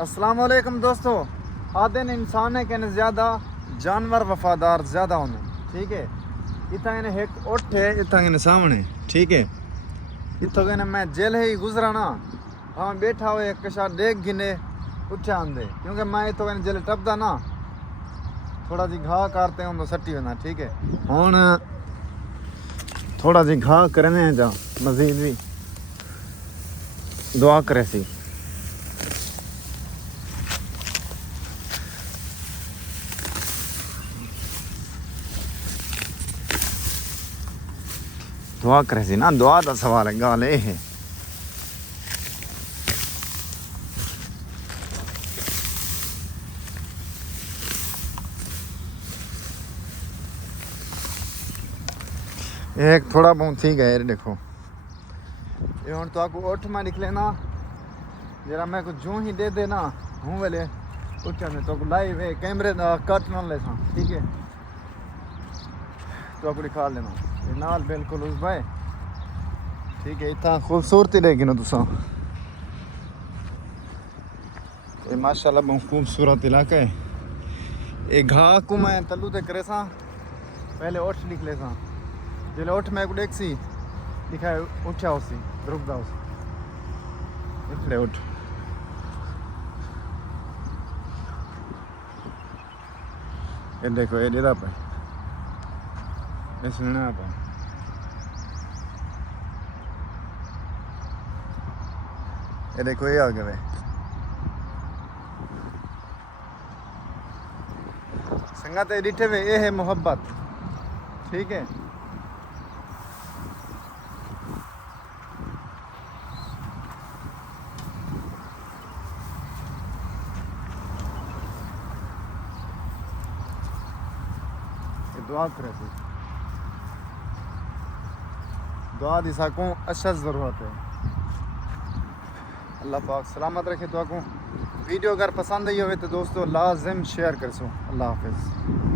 अस्सलाम वालेकुम दोस्तों। आदन इंसान है कहने ज़्यादा जानवर वफादार ज़्यादा होने। ठीक है, इतना कहने एक उठ है, इतना कहने सामने। ठीक है, इतो कहने मैं जेल ही गुजरा ना, हाँ बैठा हुए कशा देख गिने उठा आंदे, क्योंकि मैं इतो कहने जेल टपदा ना थोड़ा जी घा करते हैं तो सट्टी होना। ठीक है, हुन थोड़ा जी घा करने जा मजीद भी दुआ करे सी। दुआ करे सी ना, दुआ का सवाल है, गाल ये है। एक थोड़ा बहुत ठीक है यार, देखो ये हूँ तो आपको उठ में निकले ना, जरा मैं को जूं ही दे देना हूँ वेले उठा में तो लाइव है कैमरे कट न ले था। ठीक है, तो आपको दिखा लेना ये नाल बिल्कुल उस भाई। ठीक है, इतना खूबसूरती रहेगी ना तुसा, ये माशाल्लाह बहुत खूबसूरत इलाका है। ये घा को मैं तलू ते करे सा पहले उठ निकले सा, जिले उठ मैं को देख सी दिखाए उठा उसी रुक जाओ इतने उठ। ये देखो ये देदा पे ये सुनना पे ये देखो ये आ गए संगत डिठे हुए, ये है मोहब्बत। ठीक है, दुआ करे थे, दुआ दी साको अच्छा ज़रूरत है। अल्लाह पाक सलामत रखे दुआ को। वीडियो अगर पसंद आई हो तो दोस्तों लाजिम शेयर कर सो। अल्लाह हाफिज़।